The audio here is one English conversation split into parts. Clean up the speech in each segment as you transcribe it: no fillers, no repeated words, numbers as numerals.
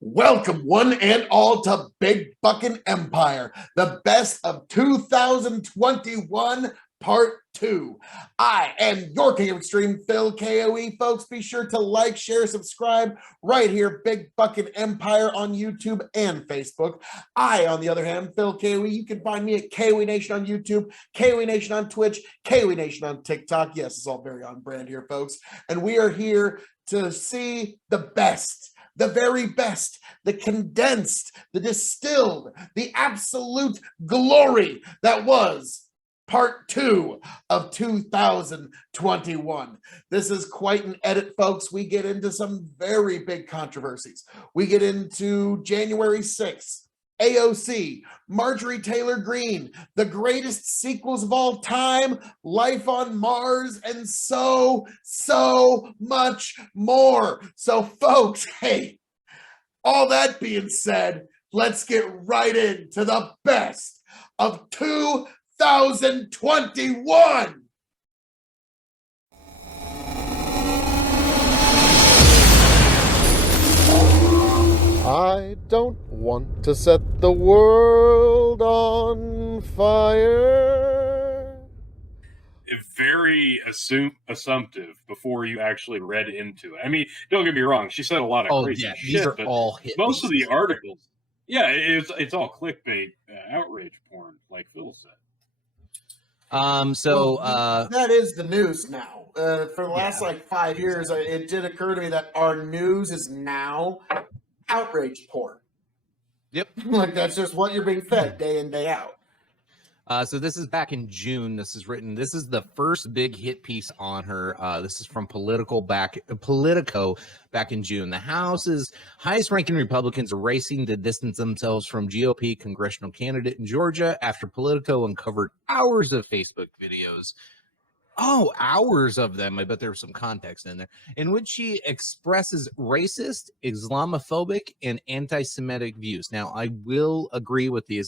Welcome, one and all, to Big Buckin' Empire, the best of 2021, Part 2. I am your King of Extreme, Phil KOE. Folks, be sure to like, share, subscribe right here, Big Buckin' Empire on YouTube and Facebook. I, on the other hand, Phil KOE. You can find me at KOE Nation on YouTube, KOE Nation on Twitch, KOE Nation on TikTok. Yes, it's all very on brand here, folks. And we are here to see the best, the very best, the condensed, the distilled, the absolute glory that was Part 2 of 2021. This is quite an edit, folks. We get into some very big controversies. We get into January 6th, AOC, Marjorie Taylor Greene, the greatest sequels of all time, Life on Mars, and so much more. So, folks, hey, all that being said, let's get right into the best of 2021. I don't want to set the world on fire. Very assumptive before you actually read into it. I mean, don't get me wrong. She said a lot of crazy shit. These are all hit most pieces. of the articles, it's all clickbait, outrage porn, like Phil said. That is the news now. For the last 5 years, it did occur to me that our news is now outrage porn. Yep. Like, that's just what you're being fed day in, day out. So this is back in June. This is the first big hit piece on her. This is from Politico back in June. The House's highest ranking Republicans are racing to distance themselves from GOP congressional candidate in Georgia after Politico uncovered hours of Facebook videos. Oh, hours of them. I bet there was some context in there, in which she expresses racist, Islamophobic, and anti-Semitic views. Now, I will agree with the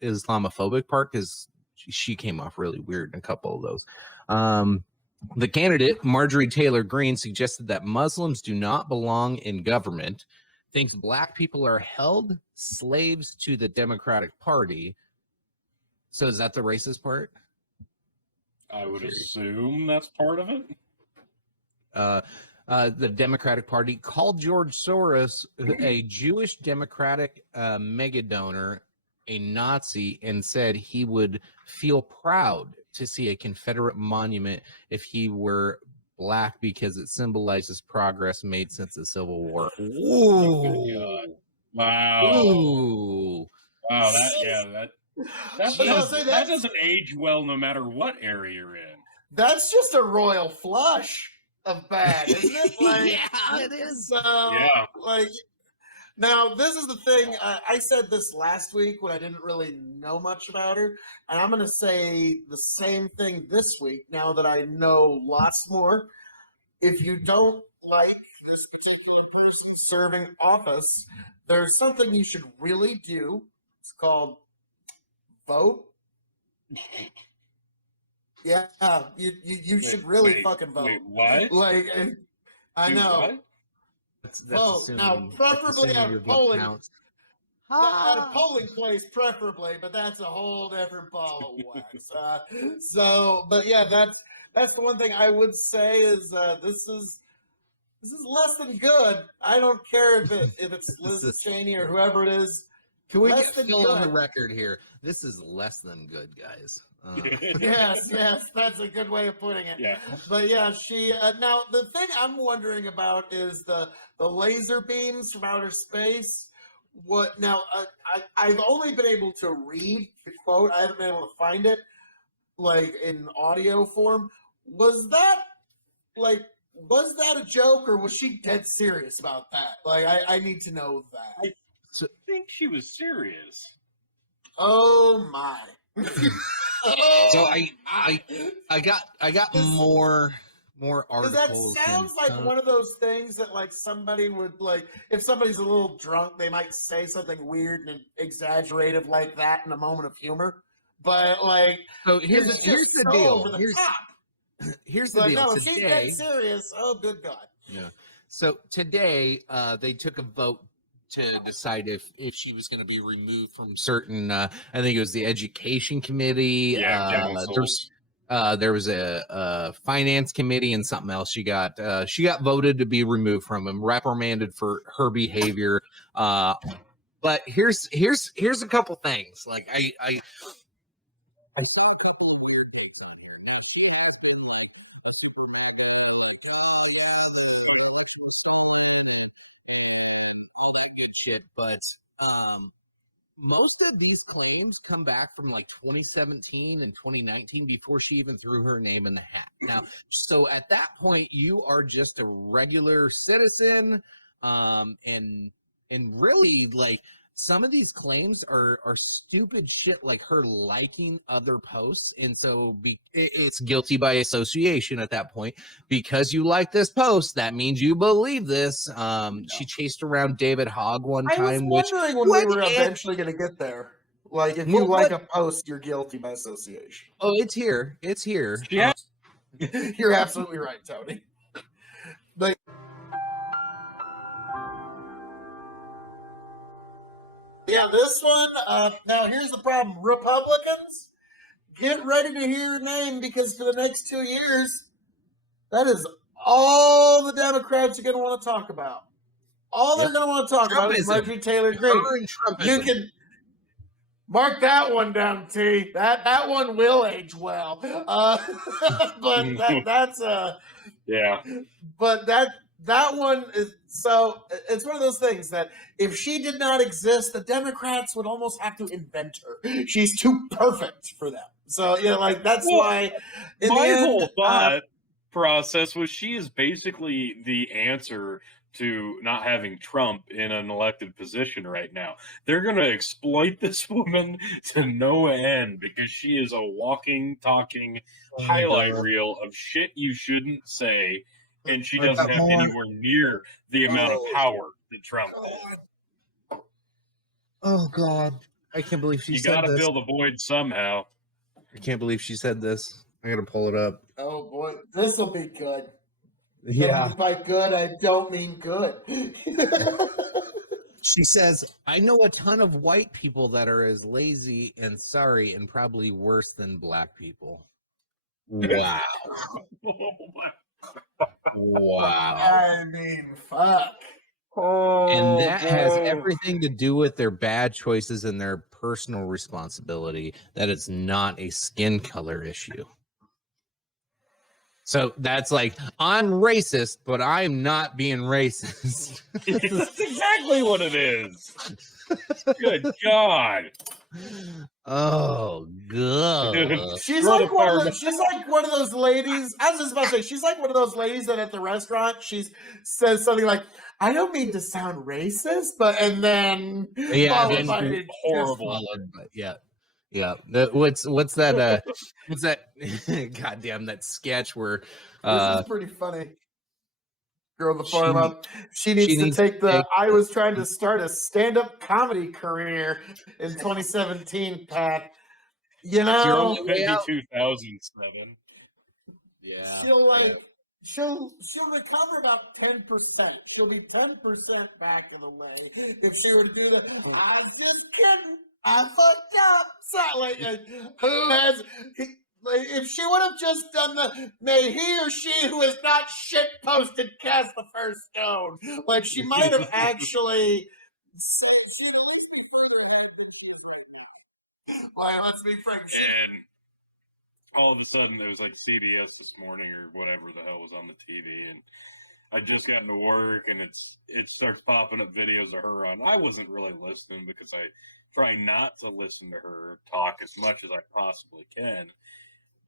Islamophobic part because she came off really weird in a couple of those. The candidate, Marjorie Taylor Greene, suggested that Muslims do not belong in government, thinks black people are held slaves to the Democratic Party. So is that the racist part? I would assume that's part of it. The Democratic Party called George Soros a Jewish Democratic mega donor, a Nazi, and said he would feel proud to see a Confederate monument if he were black because it symbolizes progress made since the Civil War. Ooh. Wow. Ooh. Wow. That doesn't age well no matter what area you're in. That's just a royal flush of bad, isn't it? Yeah, it is. Now, this is the thing. I said this last week when I didn't really know much about her, and I'm going to say the same thing this week now that I know lots more. If you don't like this particular person serving office, there's something you should really do. It's called vote. Yeah, you should really fucking vote. Wait, what? I know. What? That's vote. Now, preferably at a polling. At a polling place, preferably, but that's a whole different ball of wax. But yeah, that's the one thing I would say is this is less than good. I don't care if it's Liz Cheney or whoever it is. Can we get Phil on the record here? This is less than good, guys. Yes, that's a good way of putting it. Yeah. But yeah, she now the thing I'm wondering about is the laser beams from outer space. What now? I've only been able to read the quote. I haven't been able to find it in audio form. Was that a joke, or was she dead serious about that? I need to know that. I think she was serious. Oh my. So I got more articles. That sounds like one of those things that somebody would if somebody's a little drunk, they might say something weird and exaggerated like that in a moment of humor. But so here's the deal. Here's the deal. No, today, she's dead serious. Oh, good God. Yeah. So today they took a vote to decide if she was going to be removed from certain. I think it was the education committee. Councils. There was a finance committee and something else. She got voted to be removed from him, reprimanded for her behavior. But here's a couple things. Like I saw a couple of weird things on her. She always been like a super weird and all that good shit. But most of these claims come back from like 2017 and 2019 before she even threw her name in the hat. Now, so at that point, you are just a regular citizen, and really, like, some of these claims are stupid shit, like her liking other posts, and so it's guilty by association at that point. Because you like this post, that means you believe this. She chased around David Hogg one time. I was wondering when we were eventually going to get there. Like, if you like a post, you're guilty by association. Oh, it's here. It's here. Yeah. You're absolutely right, Tony. Like, yeah, this one, now here's the problem. Republicans, get ready to hear your name, because for the next 2 years, that is all the Democrats are going to want to talk about. All they're going to want to talk about is Marjorie Taylor Greene. You can mark that one down, T. That one will age well. But that's yeah. But that one is, so it's one of those things that if she did not exist, the Democrats would almost have to invent her. She's too perfect for them. So, like, that's why in my the end, whole thought process was she is basically the answer to not having Trump in an elected position right now. They're going to exploit this woman to no end because she is a walking, talking highlight reel of shit you shouldn't say. And she doesn't have anywhere near the amount of power that Trump has. Oh, God. I can't believe she said this. You got to fill the void somehow. I can't believe she said this. I got to pull it up. Oh, boy. This will be good. Yeah. And by good, I don't mean good. She says, I know a ton of white people that are as lazy and sorry and probably worse than black people. Wow. Wow. I mean, fuck. And that has everything to do with their bad choices and their personal responsibility, that it's not a skin color issue. So that's like, I'm racist, but I'm not being racist. That's exactly what it is. Good God. Oh, God. She's like one of those ladies. I was just about to say, she's like one of those ladies that at the restaurant, she says something like, I don't mean to sound racist, but, and then horrible. Yeah. What's that? What's that? Goddamn, that sketch where this is pretty funny. Girl the farm up. She needs to take the. I was trying to start a stand-up comedy career in 2017, Pat. Maybe 2007. Yeah. She'll recover about 10%. She'll be 10% back in the way if she were to do that. I'm just kidding. I fucked up. So, like who has? If she would have just done may he or she who has not shit posted cast the first stone. Like, she might have actually. She'd at least be further ahead than she is right now. Like, let's be frank. And all of a sudden, it was like CBS this morning or whatever the hell was on the TV, and I just got into work, and it starts popping up videos of her on. I wasn't really listening because I try not to listen to her talk as much as I possibly can.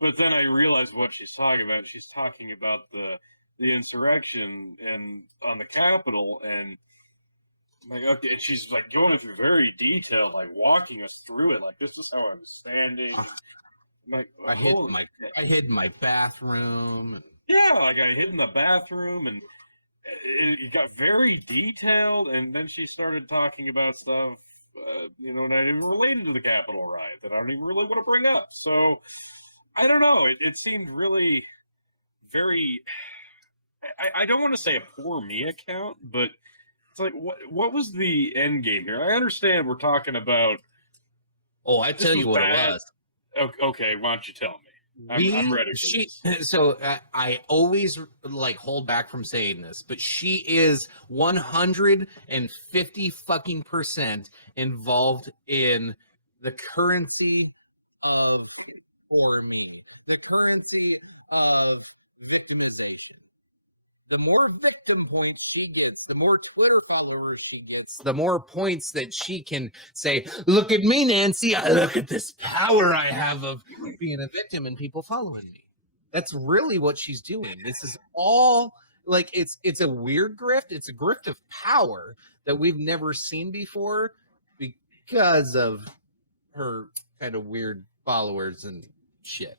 But then I realized what she's talking about. She's talking about the insurrection and on the Capitol, and like, okay, and she's like going through very detailed, like walking us through it. Like, this is how I was standing. Like, I hid in my bathroom. Yeah, like I hid in the bathroom, and it got very detailed. And then she started talking about stuff, not even related to the Capitol riot that I don't even really want to bring up. So I don't know. It seemed really very. I don't want to say a poor me account, but it's like what was the end game here? I understand we're talking about. Oh, I This tell was you what bad. it was. Okay, why don't you tell me? I'm ready for this. So I always like hold back from saying this, but she is 150 fucking percent involved in the currency of, for me, the currency of victimization. The more victim points she gets, the more Twitter followers she gets, the more points that she can say, look at me, Nancy. Look at this power I have of being a victim and people following me. That's really what she's doing. This is all like it's a weird grift. It's a grift of power that we've never seen before because of her kind of weird followers and shit.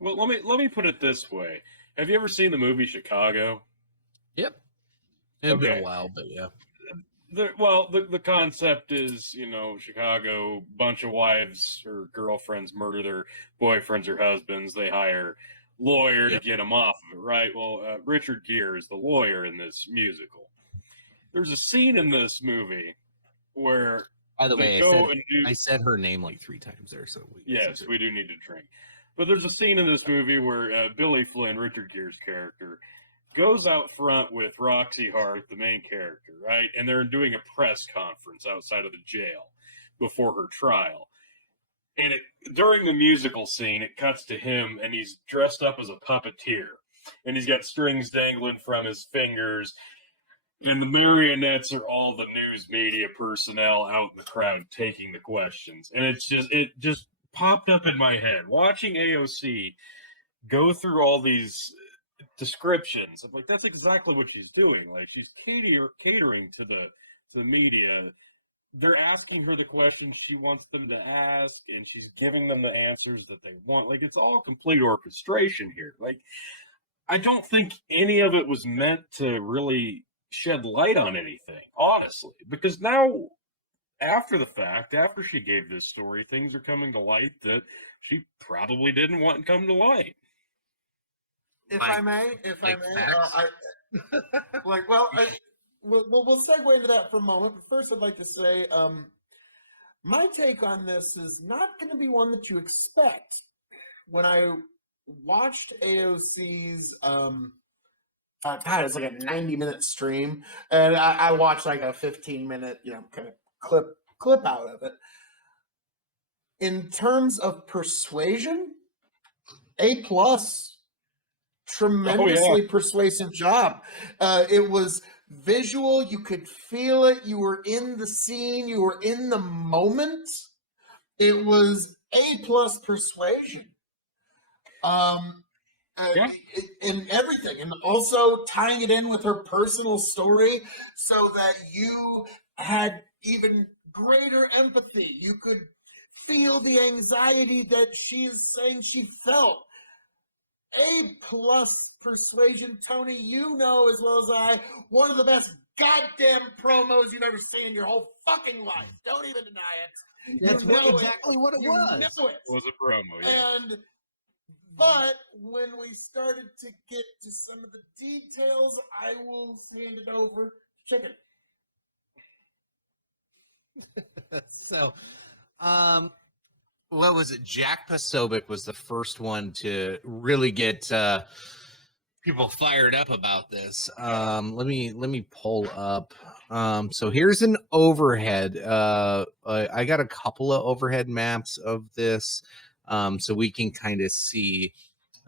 Well, let me put it this way. Have you ever seen the movie Chicago? Yep. It's been Okay. a while, but yeah. The concept is, Chicago, bunch of wives or girlfriends murder their boyfriends or husbands. They hire lawyer to get them off of it, right? Well, Richard Gere is the lawyer in this musical. There's a scene in this movie where By the they way, go and do. I said her name like 3 times there, so Yes, we do need to drink. But there's a scene in this movie where Billy Flynn, Richard Gere's character, goes out front with Roxy Hart, the main character, right? And they're doing a press conference outside of the jail before her trial. And during the musical scene, it cuts to him, and he's dressed up as a puppeteer. And he's got strings dangling from his fingers. And the marionettes are all the news media personnel out in the crowd taking the questions. And it just popped up in my head watching AOC go through all these descriptions. I'm like, that's exactly what she's doing. Like, she's catering to the media. They're asking her the questions she wants them to ask, and she's giving them the answers that they want. Like, it's all complete orchestration here. Like, I don't think any of it was meant to really shed light on anything, honestly, because now, after the fact, after she gave this story, things are coming to light that she probably didn't want to come to light. If Like- I may, we'll segue into that for a moment. But first, I'd like to say, my take on this is not going to be one that you expect. When I watched AOC's, God, it's like a 90-minute stream, and I watched like a 15-minute, kind of clip out of it. In terms of persuasion, A+. Tremendously persuasive job. It was visual. You could feel it. You were in the scene. You were in the moment. It was A+ persuasion. In everything, and also tying it in with her personal story so that you had even greater empathy. You could feel the anxiety that she is saying she felt. A+ persuasion, Tony, you know as well as I, one of the best goddamn promos you've ever seen in your whole fucking life. Don't even deny it. That's exactly what it was. Know it. It was a promo, yeah. But when we started to get to some of the details, I will hand it over to Chicken. So, what was it? Jack Posobiec was the first one to really get people fired up about this. Let me pull up. So here's an overhead. I got a couple of overhead maps of this, so we can kind of see.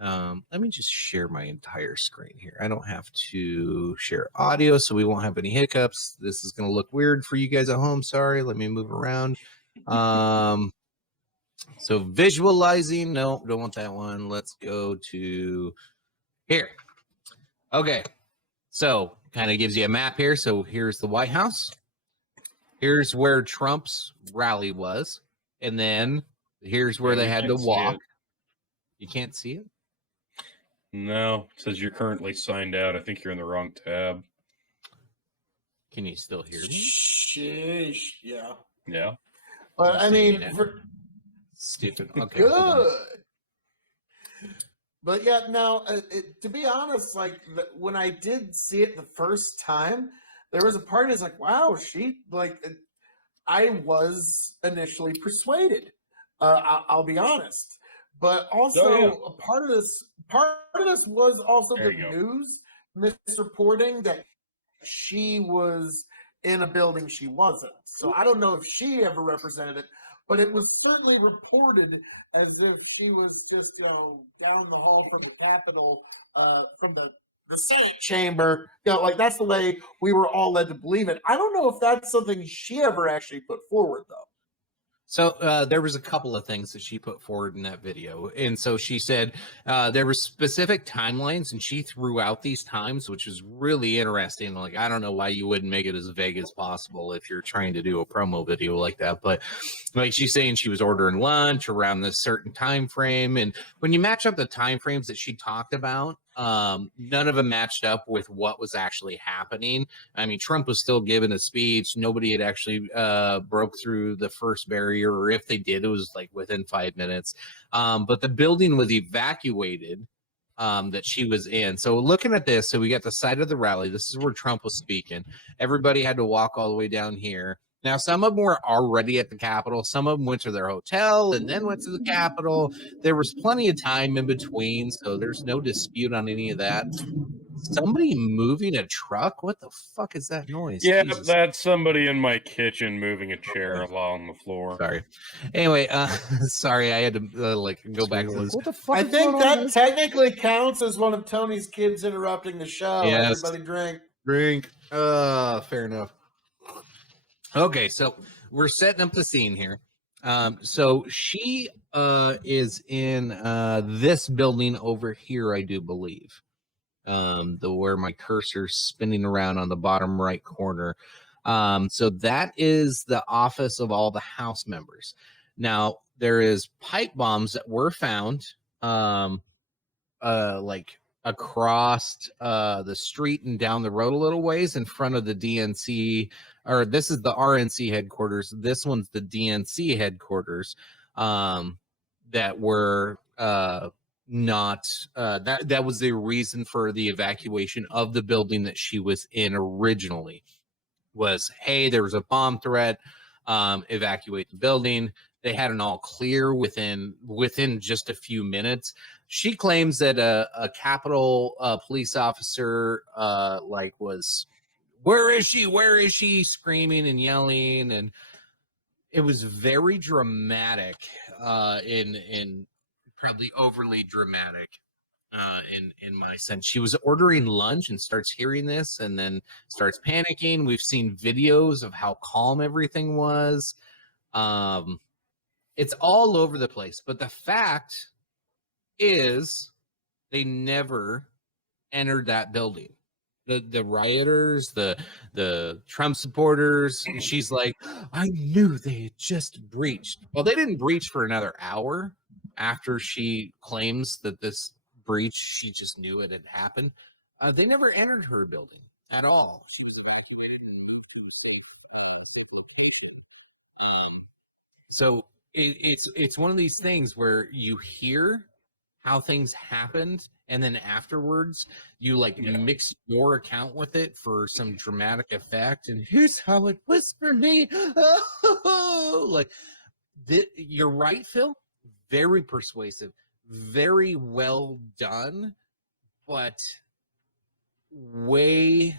Let me just share my entire screen here. I don't have to share audio, so we won't have any hiccups. This is going to look weird for you guys at home. Sorry. Let me move around. So visualizing, no, don't want that one. Let's go to here. Okay. So kind of gives you a map here. So here's the White House. Here's where Trump's rally was. And then here's where they had to walk. You can't see it? No, it says you're currently signed out. I think you're in the wrong tab. Can you still hear me? Sheesh, yeah. Yeah. But I mean, Stupid. Okay. good. But yeah, now to be honest, like when I did see it the first time, there was a part that's like, wow, she like. I was initially persuaded. I'll be honest, but also a part of this was also There the you go. news misreporting that she was in a building she wasn't. So I don't know if she ever represented it, but it was certainly reported as if she was just down the hall from the Capitol, from the Senate chamber. Like that's the way we were all led to believe it. I don't know if that's something she ever actually put forward, though. So there was a couple of things that she put forward in that video. And so she said there were specific timelines, and she threw out these times, which was really interesting. Like, I don't know why you wouldn't make it as vague as possible if you're trying to do a promo video like that. But like, she's saying she was ordering lunch around this certain time frame. And when you match up the time frames that she talked about, none of them matched up with what was actually happening. I mean, Trump was still giving a speech. Nobody had actually broke through the first barrier, or if they did, it was like within 5 minutes. But the building was evacuated that she was in. So looking at this, so we got the site of the rally. This is where Trump was speaking. Everybody had to walk all the way down here. Now, some of them were already at the Capitol. Some of them went to their hotel and then went to the Capitol. There was plenty of time in between, so there's no dispute on any of that. Somebody moving a truck? What the fuck is that noise? Yeah, Jesus. that's somebody in my kitchen moving a chair along the floor. Sorry. Anyway, sorry, I had to go back. What the fuck? I think that technically counts as one of Tony's kids interrupting the show. Yes. Everybody Drink. Fair enough. Okay, so we're setting up the scene here. So she is in this building over here, I do believe. Where my cursor's spinning around on the bottom right corner. So that is the office of all the House members. Now, there is pipe bombs that were found like across the street and down the road a little ways in front of the DNC, or this is the RNC headquarters. This one's the DNC headquarters that were not that was the reason for the evacuation of the building that she was in originally. Was, hey, there was a bomb threat, evacuate the building. They had an all clear within just a few minutes. She claims that a Capitol police officer was, where is she, screaming and yelling, and it was very dramatic, in probably overly dramatic, in my sense. She was ordering lunch and starts hearing this and then starts panicking. We've seen videos of how calm everything was. It's all over the place, but the fact is they never entered that building. The rioters, the Trump supporters, and she's like, I knew they had just breached. Well, they didn't breach for another hour after she claims that this breach, she just knew it had happened. They never entered her building at all. She was so it's one of these things where you hear how things happened, and then afterwards you mix your account with it for some dramatic effect. And here's how it was for me. You're right, Phil. Very persuasive, very well done, but way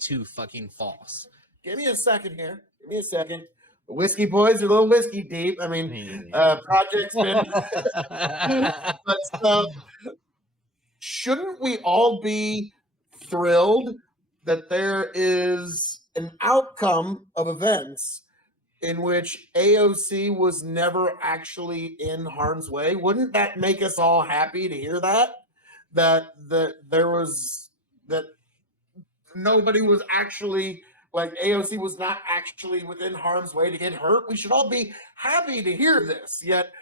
too fucking false. Give me a second here. Give me a second. The whiskey boys are a little whiskey deep. I mean, Project's been. But shouldn't we all be thrilled that there is an outcome of events in which AOC was never actually in harm's way? Wouldn't that make us all happy to hear that? That nobody was actually, like, AOC was not actually within harm's way to get hurt. We should all be happy to hear this. Yet,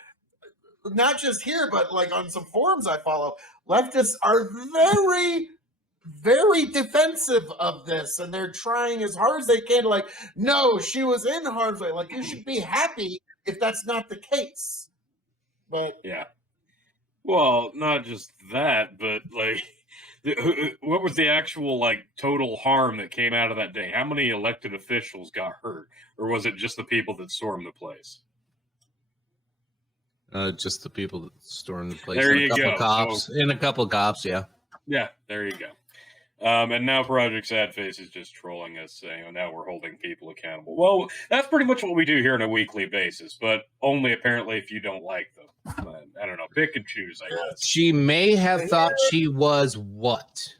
not just here, but like on some forums I follow, leftists are very, very defensive of this, and they're trying as hard as they can to no, she was in harm's way. Like, you should be happy if that's not the case. But yeah. Well, not just that, but What was the actual like total harm that came out of that day? How many elected officials got hurt, or was it just the people that stormed the place? Just the people that stormed the place. There and you a couple go. Cops, and a couple cops, yeah. Yeah, there you go. And now Project Sad Face is just trolling us, saying, "Oh, now we're holding people accountable." Well, that's pretty much what we do here on a weekly basis, but only apparently if you don't like them. I don't know. Pick and choose, I guess. She may have thought she was what?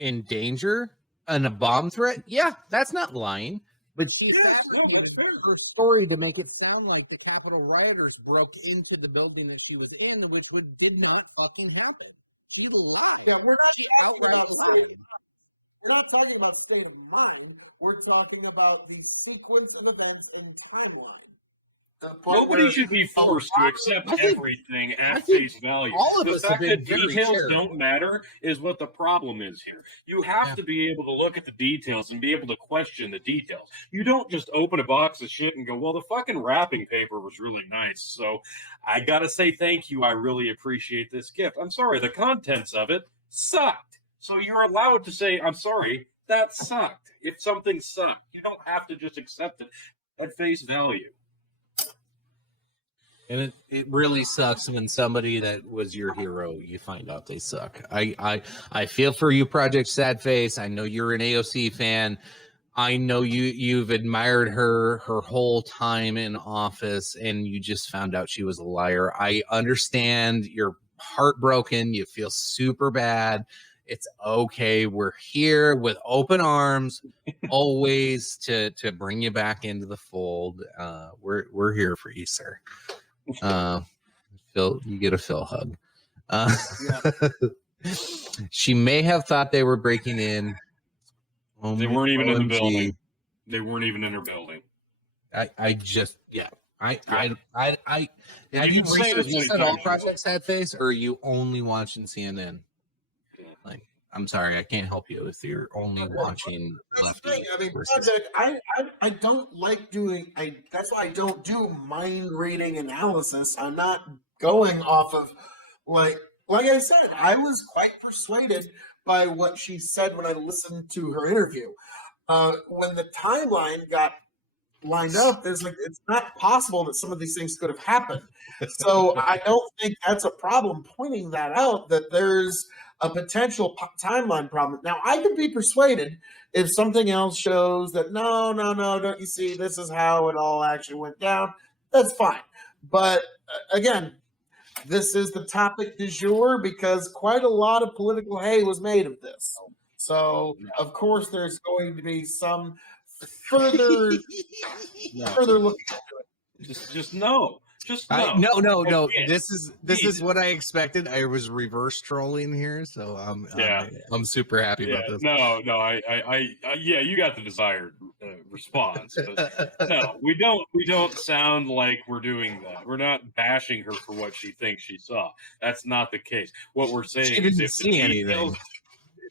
In danger? And a bomb threat? Yeah, that's not lying. But she fabricated her story to make it sound like the Capitol rioters broke into the building that she was in, which did not fucking happen. She lied. Yeah, we're not talking about state of mind. We're talking about the sequence of events and timeline. Nobody should be forced to accept everything at face value. all of The us have fact been that very details charitable. don't matter is what the problem is here. You have Yeah. to be able to look at the details and be able to question the details. You don't just open a box of shit and go, well, the fucking wrapping paper was really nice, so I gotta say thank you. I really appreciate this gift. I'm sorry, the contents of it sucked. So you're allowed to say, I'm sorry, that sucked. If something sucked, you don't have to just accept it at face value. And it really sucks when somebody that was your hero, you find out they suck. I feel for you, Project Sad Face. I know you're an AOC fan. I know you've admired her whole time in office, and you just found out she was a liar. I understand you're heartbroken. You feel super bad. It's okay. We're here with open arms, always to bring you back into the fold. We're here for you, sir. Phil, you get a Phil hug. She may have thought they were breaking in. They weren't even in the OMG. building. They weren't even in her building. I just, yeah. And Have you you can say this researched many at all times. Project Sad Face, or are you only watching CNN? Yeah. Like, I'm sorry, I can't help you if you're only watching That's the lefty. thing. I mean, versus- Project, I don't like doing. That's why I don't do mind reading analysis. I'm not going off of like I said. I was quite persuaded by what she said when I listened to her interview. When the timeline got lined up, there's like it's not possible that some of these things could have happened. So I don't think that's a problem pointing that out, that there's a potential timeline problem. Now I could be persuaded if something else shows that no, don't you see, this is how it all actually went down. That's fine. But again, this is the topic du jour because quite a lot of political hay was made of this. So of course there's going to be some further looking into it. Just no. Just no. No. Again, This is what I expected. I was reverse trolling here, so I'm super happy Yeah, about this. no. Yeah, you got the desired response. But no, we don't sound like we're doing that. We're not bashing her for what she thinks she saw. That's not the case. What we're saying She is didn't if see the anything. details,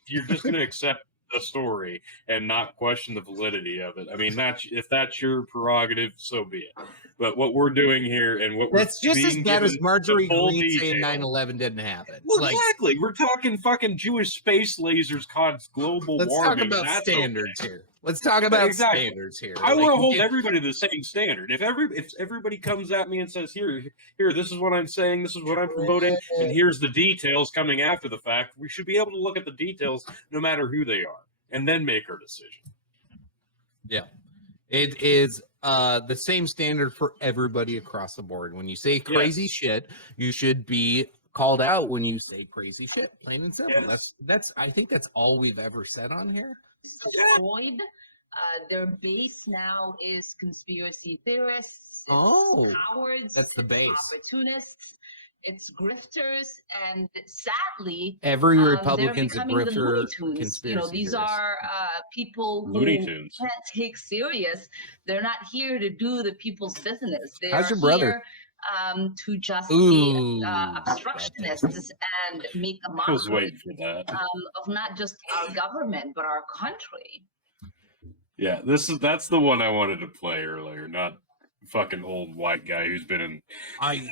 if you're just going to accept a story and not question the validity of it, I mean, if that's your prerogative, so be it. But what we're doing here and what That's we're just as being bad as given Marjorie the full Greene saying detail. 9/11 didn't happen. Well, Like, exactly. We're talking fucking Jewish space lasers caused global let's warming. talk about That's standards here. Let's talk about Exactly. standards here. I Like, want to hold if- everybody to the same standard. If everybody comes at me and says, here, this is what I'm saying, this is what I'm promoting, and here's the details coming after the fact, we should be able to look at the details no matter who they are, and then make our decision. Yeah. It is the same standard for everybody across the board. When you say crazy shit, you should be called out when you say crazy shit. Plain and simple. Yes. That's I think that's all we've ever said on here. Avoid. Their base now is conspiracy theorists, it's Oh, cowards, that's the it's base. opportunists, it's grifters, and sadly, Every they're Republican's a becoming the grifter, Looney Tunes. conspiracy These theorist. are people who Looney Tunes. can't take serious. They're not here to do the people's business. They How's are your brother? here to just Ooh, be obstructionists and make a I was mockery waiting for that. of not just our government but our country. Yeah, that's the one I wanted to play earlier, not fucking old white guy who's been in I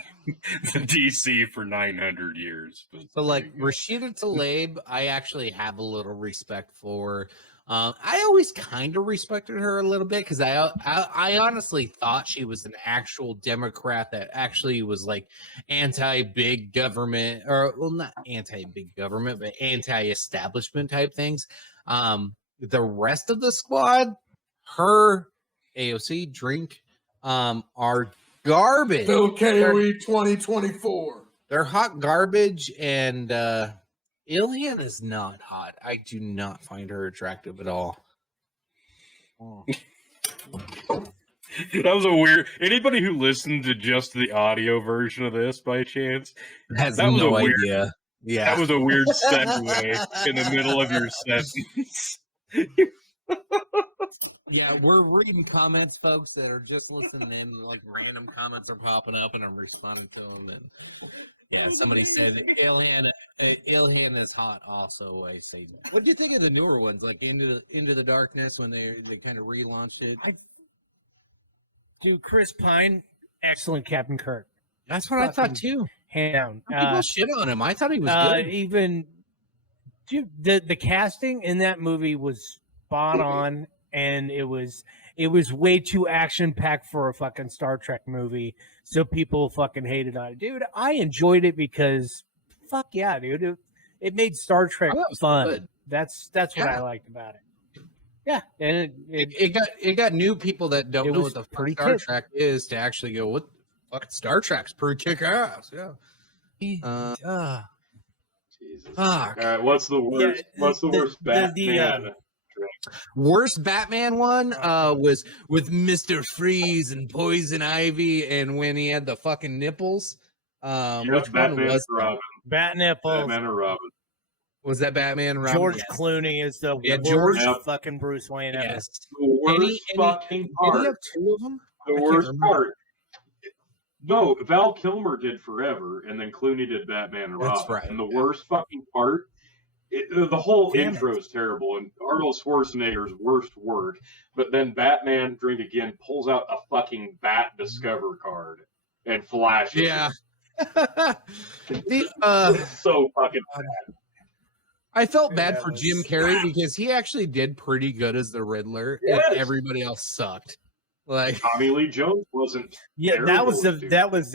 the DC for 900 years. But So, like there you go. Rashida Tlaib, I actually have a little respect for. I always kind of respected her a little bit because I honestly thought she was an actual Democrat that actually was like anti-big government, or well, not anti-big government, but anti-establishment type things. The rest of the squad, her, AOC, Drink, are garbage. Phil KOE 2024. They're hot garbage, and Ilhan is not hot. I do not find her attractive at all. That was a weird. Anybody who listened to just the audio version of this by chance, Has that was no a weird- idea. Yeah, that was a weird segue in the middle of your sentence. yeah. We're reading comments, folks, that are just listening in. Like random comments are popping up, and I'm responding to them. And yeah, somebody said Ilhan is hot. Also, I say, what do you think of the newer ones, like Into the Darkness, when they kind of relaunched it? Dude, Chris Pine, excellent Captain Kirk. That's what I thought too. Hand down. People shit on him. I thought he was good. Even dude, the casting in that movie was spot on, and it was way too action packed for a fucking Star Trek movie. So people fucking hated on it, dude. I enjoyed it because fuck yeah, dude. It made Star Trek Oh, that was fun. good. That's what Yeah. I liked about it. Yeah, and It got new people that don't It know was what the pretty Star kick. Trek is to actually go, what fucking Star Trek's pretty kick ass. Yeah. Jesus. Fuck. All right, what's the worst? Yeah, what's the worst the- Batman? Worst Batman one was with Mr. Freeze and Poison Ivy, and when he had the fucking nipples. Yep, Which one Batman was or Robin? Bat Nipples. Batman or Robin? Was that Batman? Robin? George Yes. Clooney is the Yeah, worst George- Yep. fucking Bruce Wayne ever. Yes. The worst Any fucking part. have two of them? The can't worst remember. part. No, Val Kilmer did Forever, and then Clooney did Batman and That's Robin. right, And the yeah. worst fucking part, the whole Damn intro is terrible, and Arnold Schwarzenegger's worst work. But then Batman, Drink Again, pulls out a fucking Bat Discover card and flashes. Yeah. it. the It's so fucking. I felt bad Yeah, for it was- Jim Carrey because he actually did pretty good as the Riddler, Yes. and everybody else sucked. Like, Tommy Lee Jones wasn't. Yeah, that was the Terrible, dude. that was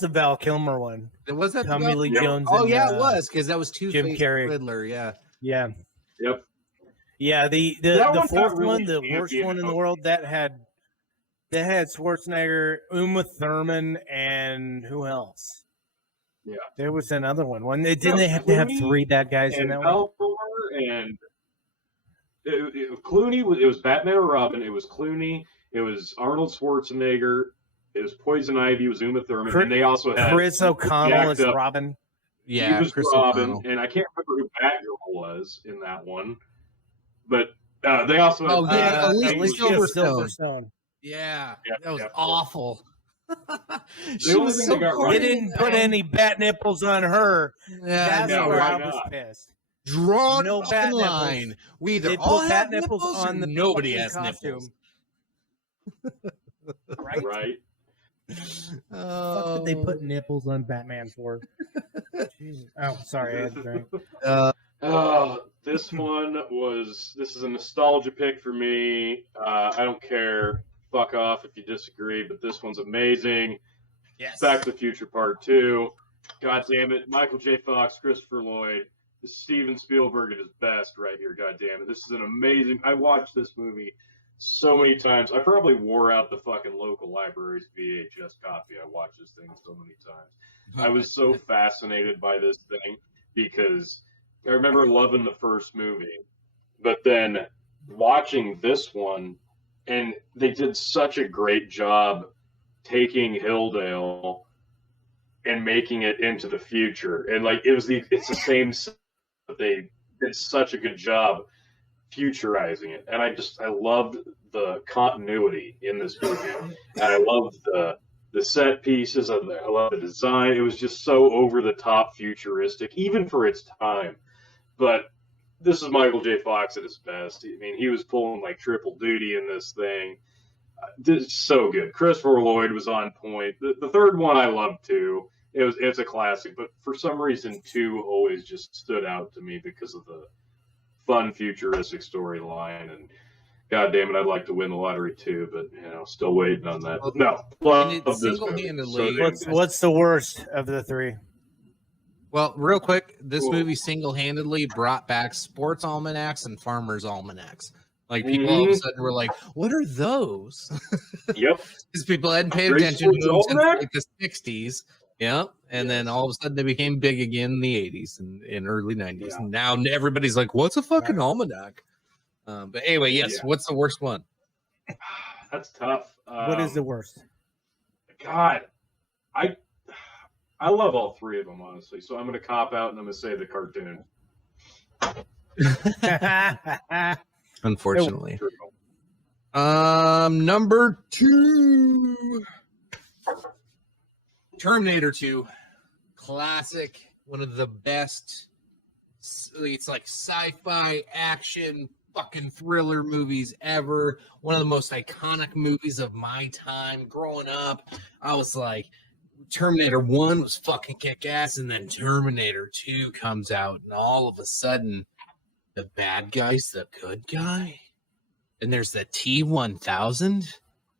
the Val Kilmer one. was that the Tommy guy? Lee Yep. Jones. Oh and, yeah, it was because that was Two-Face Carrey. Riddler. Yeah, Yeah, Yep. yeah. The That one got fourth really one, the campy worst and one in the hokey. world, that had Schwarzenegger, Uma Thurman, and who else? Yeah. There was another one. Didn't No, they have to have Clooney three bad guys in And that one? Val Kilmer and Clooney was. It was Batman or Robin. It was Clooney. It was Arnold Schwarzenegger. It was Poison Ivy. It was Uma Thurman. Chris- And they also had Chris O'Connell jacked as up- Robin. yeah. he was Chris Robin, O'Connell. and I can't remember who Batgirl was in that one. But they also had Oh, yeah, Alicia James- Silverstone. Yeah, Yep, that was yep. awful. she only was thing so they got corny. They didn't put any bat nipples on her. Yeah, That's no, where why I was not? pissed. drawn No no bat nipples. line. We either They all put have bat nipples nipples on or the nobody fucking has costume. nipples. Right? Right. What did they put nipples on Batman for? Jesus. Oh, sorry, I had to drink. This one was. This is a nostalgia pick for me. I don't care. Fuck off if you disagree, but this one's amazing. Yes. Back to the Future Part 2. God damn it. Michael J. Fox, Christopher Lloyd. This is Steven Spielberg at his best right here. God damn it. This is an amazing. I watched this movie so many times. I probably wore out the fucking local library's VHS copy. I watched this thing so many times. I was so fascinated by this thing because I remember loving the first movie, but then watching this one, and they did such a great job taking Hilldale and making it into the future. And like it's the same, but they did such a good job futurizing it. And I loved the continuity in this movie, and I loved the set pieces. I love the design. It was just so over the top futuristic, even for its time. But this is Michael J. Fox at his best. I mean, he was pulling like triple duty in this thing. It's so good. Christopher Lloyd was on point. The third one I loved too. It's a classic, but for some reason 2 always just stood out to me because of the fun futuristic storyline. And God damn it, I'd like to win the lottery too, but still waiting on that. No, And love it's this movie. single-handedly- What's the worst of the 3? Well, real quick, this Cool. movie single-handedly brought back sports almanacs and farmers almanacs. Like people all of a sudden were like, "What are those?" Yep. Because people hadn't paid Great attention to them Sports since Almanac? like the '60s. Yeah, and then all of a sudden they became big again in the '80s and in early '90s. Yeah. And now everybody's like, "What's a fucking almanac?" But anyway, yes. Yeah. What's the worst one? That's tough. What is the worst? God, I love all 3 of them, honestly. So I'm going to cop out and I'm going to say the cartoon. Unfortunately, number 2, Terminator 2, classic, one of the best. It's like sci-fi action fucking thriller movies ever. One of the most iconic movies of my time growing up. I was like, Terminator 1 was fucking kick-ass, and then Terminator 2 comes out, and all of a sudden, the bad guy's the good guy. And there's the T-1000.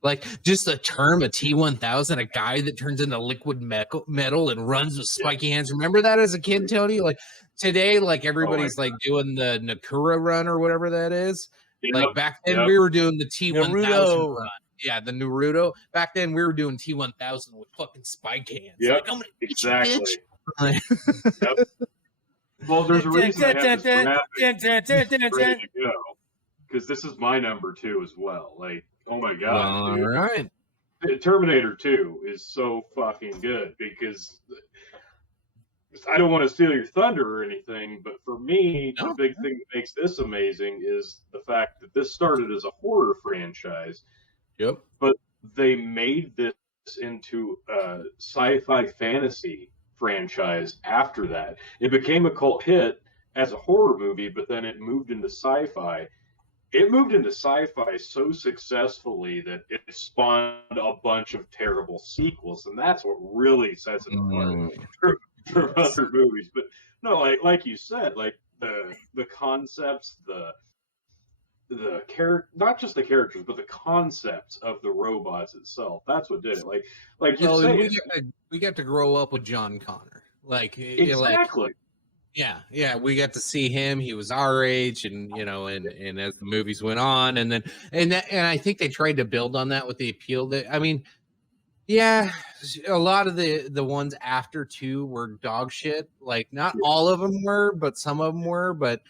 Like, just the term, a T-1000, a guy that turns into liquid metal and runs with spiky hands. Remember that as a kid, Tony? Like, today, like, everybody's, like, doing the Nakura run or whatever that is. Yep. Like, back then, we were doing the T-1000 Naruto. run. Yeah, the Naruto. Back then, we were doing T-1000 with fucking spike hands. Yep, Like, I'm gonna get you, bitch. exactly. Yep. Well, there's a reason I have this graphic ready to go, because this is my number 2 as well. Like, oh my god, All dude. right. Terminator 2 is so fucking good because I don't want to steal your thunder or anything, but for me, the big thing that makes this amazing is the fact that this started as a horror franchise. Yep. But they made this into a sci-fi fantasy franchise after that. It became a cult hit as a horror movie, but then it moved into sci-fi. It moved into sci-fi so successfully that it spawned a bunch of terrible sequels, and that's what really sets it apart from other movies. But no, like you said, like the concepts, the character, not just the characters, but the concepts of the robots itself. That's what did it. Like you say, we got to grow up with John Connor. Like, exactly. Yeah, we got to see him. He was our age, and and as the movies went on, and I think they tried to build on that with the appeal. That, I mean, yeah, a lot of the ones after 2 were dog shit. Like, not all of them were, but some of them were. But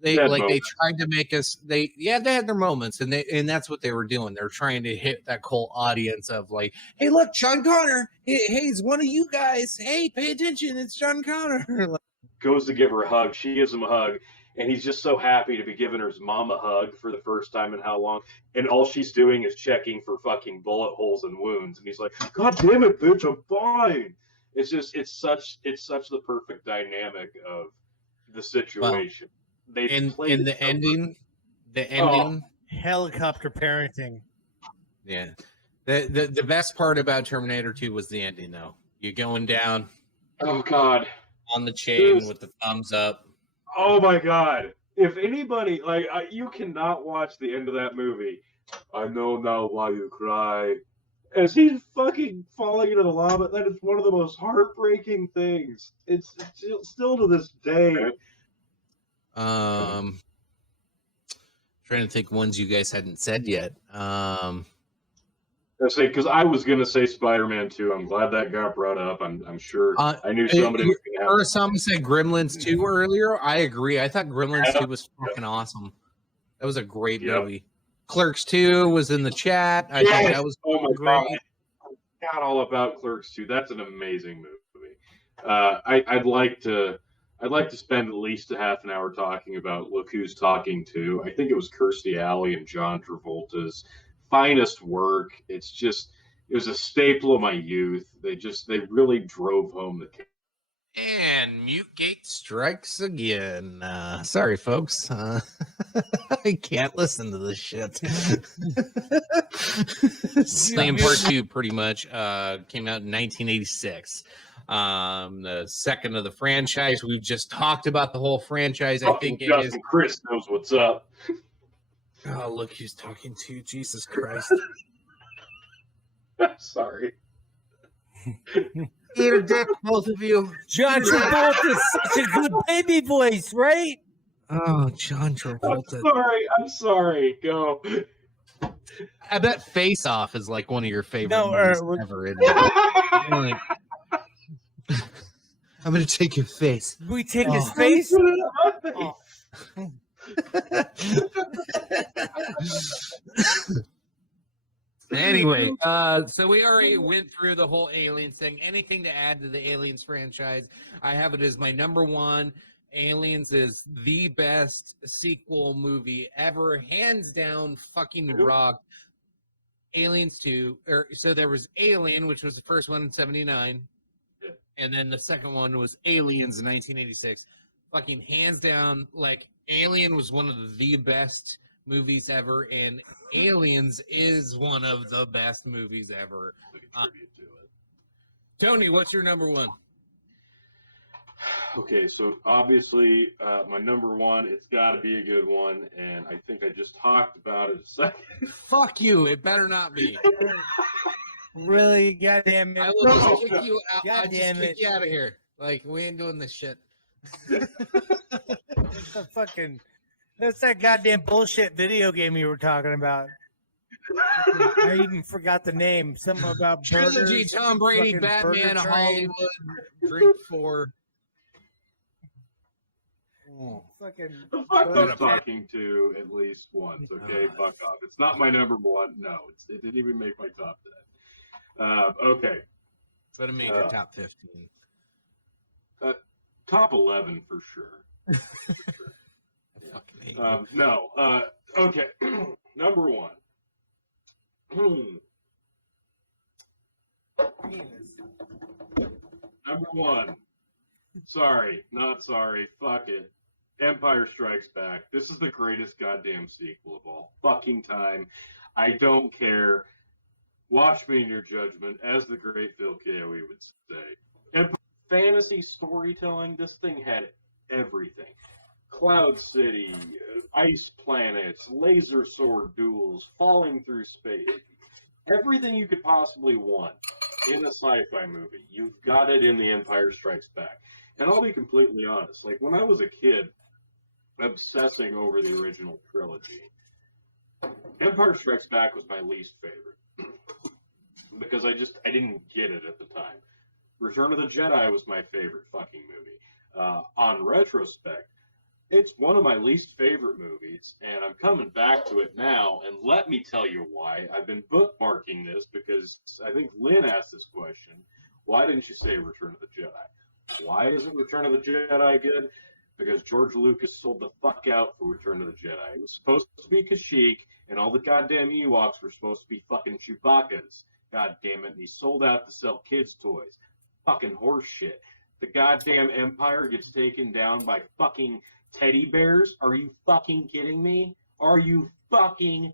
they tried to make us. They had their moments, and that's what they were doing. They're trying to hit that cult audience of like, hey, look, John Connor. Hey, it's one of you guys. Hey, pay attention, it's John Connor. Goes to give her a hug. She gives him a hug, and he's just so happy to be giving his mom a hug for the first time in how long. And all she's doing is checking for fucking bullet holes and wounds. And he's like, "God damn it, bitch, I'm fine." It's such the perfect dynamic of the situation. The ending. Helicopter parenting. Yeah. The best part about Terminator 2 was the ending, though. You're going down. Oh God. On the chain with the thumbs up. Oh my God. If anybody, you cannot watch the end of that movie. I know now why you cry. As he's fucking falling into the lava, that is one of the most heartbreaking things. It's still to this day. Trying to think ones you guys hadn't said yet. I say, because I was gonna say Spider-Man 2. I'm glad that got brought up. I'm sure I knew somebody was gonna have. Or some said Gremlins 2 earlier. I agree. I thought Gremlins 2 was fucking awesome. That was a great movie. Clerks 2 was in the chat. I think that was my great. God. I forgot all about Clerks 2. That's an amazing movie. I'd like to spend at least a half an hour talking about Look Who's Talking To. I think it was Kirstie Alley and John Travolta's finest work. It was a staple of my youth. They really drove home the And Mute Gate strikes again. Sorry, folks. I can't listen to this shit. Slam Part 2 pretty much came out in 1986. The second of the franchise. We've just talked about the whole franchise. I think it is. Justin Chris knows what's up. Oh, look who's talking to. Jesus Christ. Sorry. Eat a dick, both of you. John Travolta is such a good baby voice, right? Oh, John Travolta. I'm sorry. Go. I bet Face Off is like one of your favorite No, movies ever. Isn't it? You're like, I'm gonna take your face. We take his face. Oh. Anyway, so we already went through the whole Aliens thing. Anything to add to the Aliens franchise? I have it as my number one. Aliens is the best sequel movie ever, hands down. Fucking rock. Aliens 2, so there was Alien, which was the first one in 79, and then the second one was Aliens in 1986. Fucking hands down, like Alien was one of the best movies ever, and Aliens is one of the best movies ever. Tony, what's your number one? Okay, so obviously my number one, it's got to be a good one, and I think I just talked about it a second. Fuck you! It better not be. Really, goddamn it! I will just kick you out. God I just damn kick it. you out of here. Like we ain't doing this shit. That's that goddamn bullshit video game you were talking about. I even forgot the name. Something about Trilogy, burgers, Tom Brady, fucking Batman, Burger Train. Hollywood, Drink 4. Fucking The fuck Burger I'm talking to at least once, okay? Fuck off. It's not my number one. No, it didn't even make my top 10. Okay. But it made your top 15. Top 11 for sure. I fucking hate you. No. Okay. Number one. Number one. Sorry, not sorry. Fuck it. Empire Strikes Back. This is the greatest goddamn sequel of all fucking time. I don't care. Watch me in your judgment, as the great Phil Coe would say. Empire fantasy storytelling. This thing had everything. Cloud City, ice planets, laser sword duels, falling through space. Everything you could possibly want in a sci-fi movie, you've got it in The Empire Strikes Back. And I'll be completely honest, like when I was a kid obsessing over the original trilogy, Empire Strikes Back was my least favorite because I didn't get it at the time. Return of the Jedi was my favorite fucking movie. On retrospect, it's one of my least favorite movies, and I'm coming back to it now, and let me tell you why. I've been bookmarking this because I think Lynn asked this question. Why didn't you say Return of the Jedi? Why isn't Return of the Jedi good? Because George Lucas sold the fuck out for Return of the Jedi. It was supposed to be Kashyyyk, and all the goddamn Ewoks were supposed to be fucking Chewbacca's. God damn it, and he sold out to sell kids' toys. Fucking horse shit. The goddamn Empire gets taken down by fucking teddy bears? Are you fucking kidding me? Are you fucking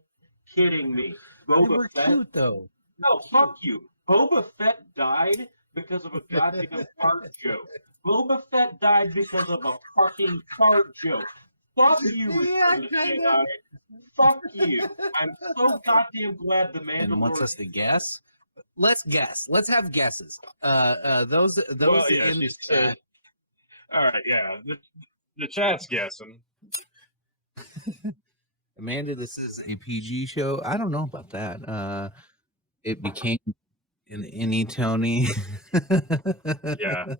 kidding me? They Boba were Fett? cute though. No, fuck you. Boba Fett died because of a goddamn fart joke. Boba Fett died because of a fucking fart joke. Fuck you, Return of the Jedi. Fuck you. I'm so goddamn glad the And wants Mandalorian. us to guess? Let's guess. Let's have guesses. Those Well, yeah, in she's all right, yeah. The chat's guessing. Amanda, this is a PG show. I don't know about that. It became an any Tony. Yeah.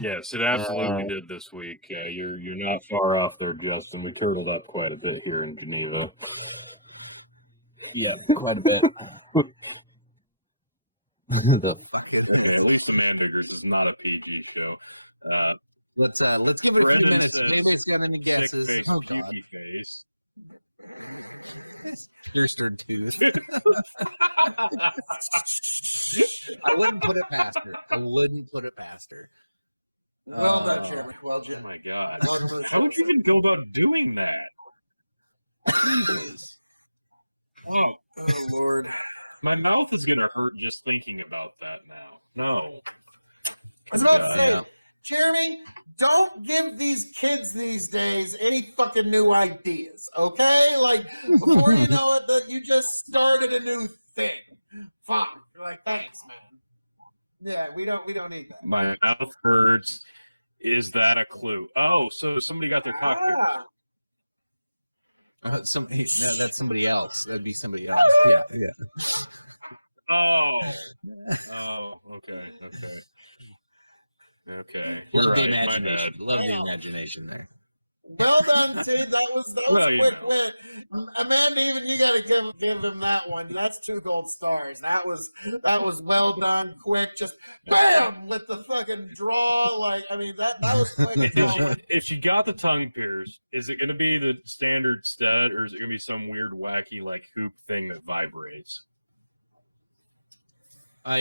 Yes, it absolutely did this week. You're not far off there, Justin. We turtled up quite a bit here in Geneva. Yeah, quite a bit. The Elite Commanders is not a PG show. let's give it a minute. Maybe it's got any guesses. Oh, God. PG face. There's third two. I wouldn't put it past her. I wouldn't put it past her. Well, oh my God. How would you even go about doing that? Oh, Lord. my mouth is going to hurt just thinking about that now. No. Jeremy, don't give these kids these days any fucking new ideas, okay? Like, before you know it, that you just started a new thing. Fine. You're like, thanks, man. Yeah, we don't need that. My mouth hurts. Is that a clue? Oh, so somebody got their cock picked. That's somebody else. That'd be somebody else. Yeah. Oh. Oh, okay. Love You're the right, my bad. imagination. Love the imagination there. Well done, dude. That was Well, a you quick know. win. Amanda, even you got to give him that one. That's 2 gold stars. That was well done, quick, just bam with the fucking draw. Like, I mean, that was quick. If you got the tongue pierced, is it going to be the standard stud, or is it going to be some weird, wacky, like, hoop thing that vibrates?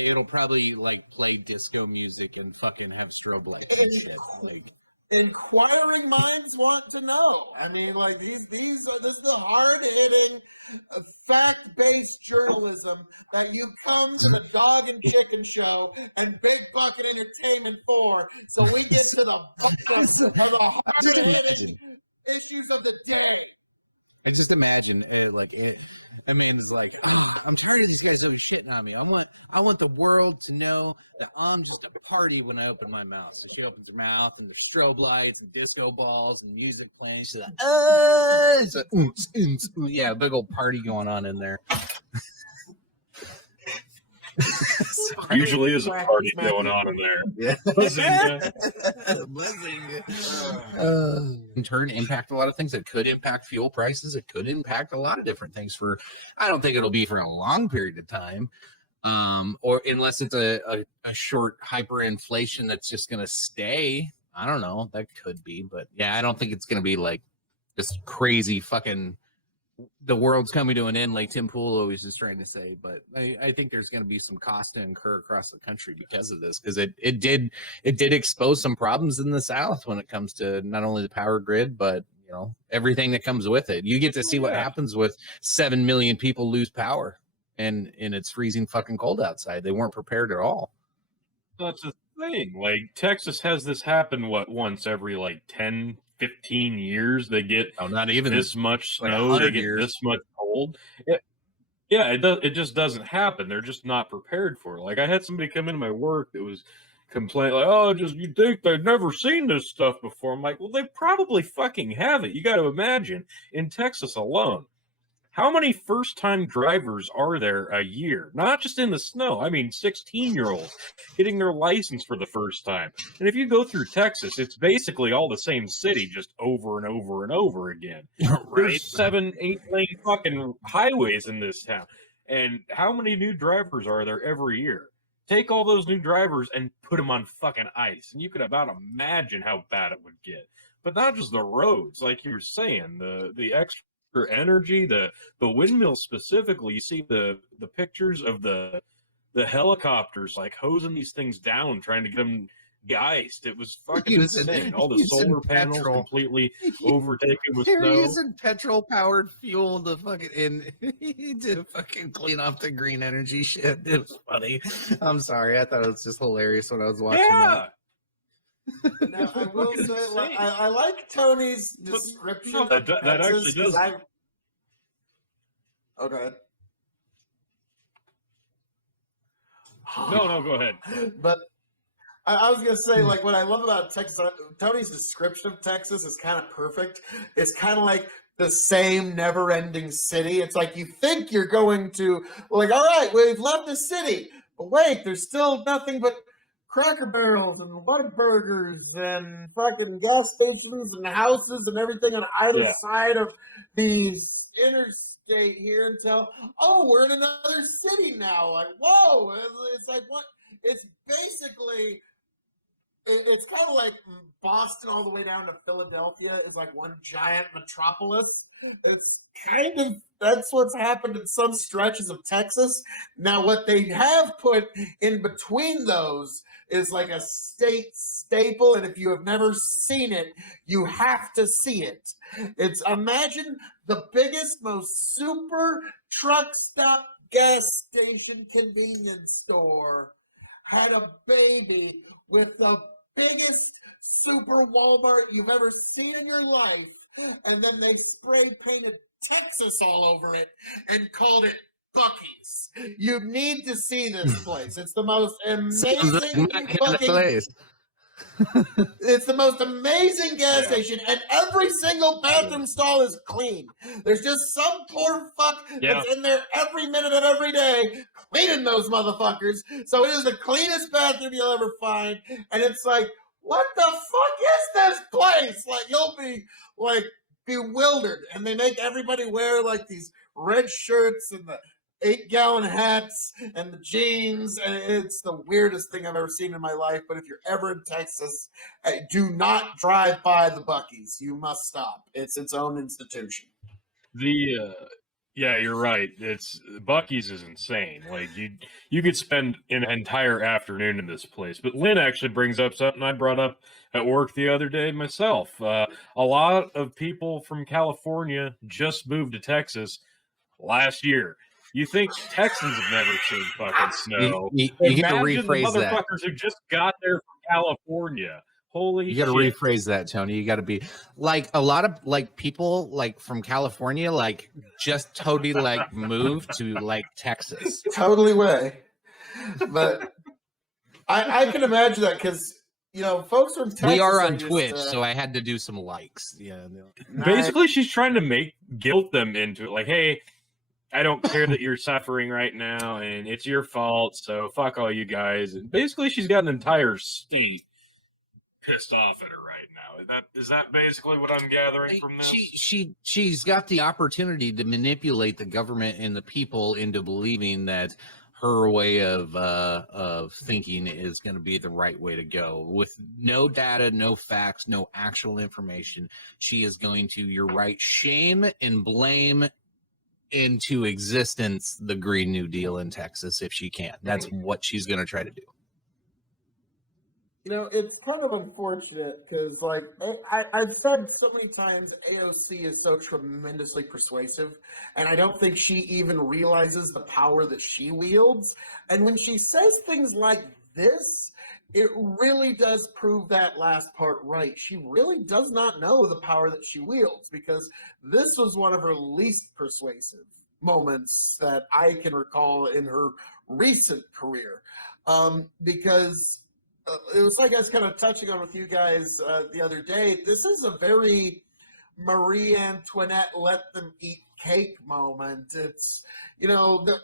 It'll probably like play disco music and fucking have strobe lights and shit. Like, Inquiring minds want to know. I mean, like this is the hard-hitting, fact-based journalism that you come to the Dog and Chicken Show and Big Bucket Entertainment for. So we get to the hard-hitting issues of the day. I just imagine Amanda's like, I'm tired of these guys always shitting on me. I want the world to know that I'm just a party when I open my mouth. So she opens her mouth and there's strobe lights and disco balls and music playing. She's like, yeah, big old party going on in there. Usually is a party going on in there. Yeah. Bazinga. In turn, impact a lot of things. It could impact fuel prices. It could impact a lot of different things. I don't think it'll be for a long period of time, or unless it's a short hyperinflation that's just going to stay. I don't know. That could be, but yeah, I don't think it's going to be like this crazy fucking. The world's coming to an end, like Tim Pool always is trying to say. But I think there's going to be some cost to incur across the country because of this, because it did expose some problems in the South when it comes to not only the power grid, but everything that comes with it. You get to see what happens with 7 million people lose power, and it's freezing fucking cold outside. They weren't prepared at all. That's the thing. Like, Texas has this happen, once every, 10, 15 years. They get not even this much like snow. They 100 get years. this much cold. It just doesn't happen. They're just not prepared for it. Like, I had somebody come into my work that was complaining, like, "Oh, you think they've never seen this stuff before?" I'm like, well, they probably fucking have it. You got to imagine, in Texas alone, how many first-time drivers are there a year? Not just in the snow. I mean, 16-year-olds getting their license for the first time. And if you go through Texas, it's basically all the same city, just over and over and over again. There's 7, 8 lane fucking highways in this town. And how many new drivers are there every year? Take all those new drivers and put them on fucking ice, and you could about imagine how bad it would get. But not just the roads, like you were saying, the extra energy, the windmills specifically. You see the pictures of the helicopters like hosing these things down, trying to get them de-iced. It was fucking insane. All the solar panels completely overtaken with They're snow. using petrol-powered fuel to fucking clean off the green energy shit. It was funny. I'm sorry. I thought it was just hilarious when I was watching Yeah. that. Now, I will say, I like Tony's description. No, that actually does. Okay. No, go ahead. But I was gonna say, like, what I love about Texas, Tony's description of Texas is kind of perfect. It's kind of like the same never-ending city. It's like you think you're going to, like, all right, we've left the city, but wait, there's still nothing but Cracker Barrels and Whataburgers and fucking gas stations and houses and everything on either side of the interstate here until, we're in another city now. Like, whoa, it's like what? It's basically it's kind of like Boston all the way down to Philadelphia is like one giant metropolis. It's kind of that's what's happened in some stretches of Texas. Now, what they have put in between those is like a state staple, and if you have never seen it, you have to see it. It's imagine the biggest, most super truck stop gas station convenience store had a baby with the biggest super Walmart you've ever seen in your life, and then they spray painted Texas all over it and called it Buc-ee's. You need to see this place. It's the most amazing fucking place. It's the most amazing gas station, and every single bathroom stall is clean. There's just some poor fuck that's in there every minute of every day cleaning those motherfuckers. So it is the cleanest bathroom you'll ever find, and it's like, what the fuck is this place? Like, you'll be like bewildered, and they make everybody wear like these red shirts and the 8-gallon hats and the jeans, and it's the weirdest thing I've ever seen in my life. But if you're ever in Texas, do not drive by the Buc-ee's. You must stop. It's its own institution. Yeah, you're right. It's Buc-ee's is insane. Like you could spend an entire afternoon in this place. But Lynn actually brings up something I brought up at work the other day myself. A lot of people from California just moved to Texas last year. You think Texans have never seen fucking snow? You got to Imagine the rephrase that. motherfuckers who just got there from California. Holy You got to shit. rephrase that, Tony. You got to be like a lot of like people like from California, like just totally like moved to like Texas. Totally way. But I can imagine that because, you know, folks from Texas. We are on just, Twitch, so I had to do some likes. Yeah. Basically, she's trying to guilt them into it. Like, hey, I don't care that you're suffering right now, and it's your fault, so fuck all you guys. And basically, she's got an entire state pissed off at her right now. Is that basically what I'm gathering from this? She's got the opportunity to manipulate the government and the people into believing that her way of thinking is going to be the right way to go. With no data, no facts, no actual information, she is going to, you're right, shame and blame into existence the Green New Deal in Texas if she can. That's what she's going to try to do. You know, it's kind of unfortunate because, like, I've said so many times, AOC is so tremendously persuasive, and I don't think she even realizes the power that she wields. And when she says things like this, it really does prove that last part right. She really does not know the power that she wields, because this was one of her least persuasive moments that I can recall in her recent career. Because it was like I was kind of touching on with you guys the other day. This is a very Marie Antoinette let them eat cake moment. It's, that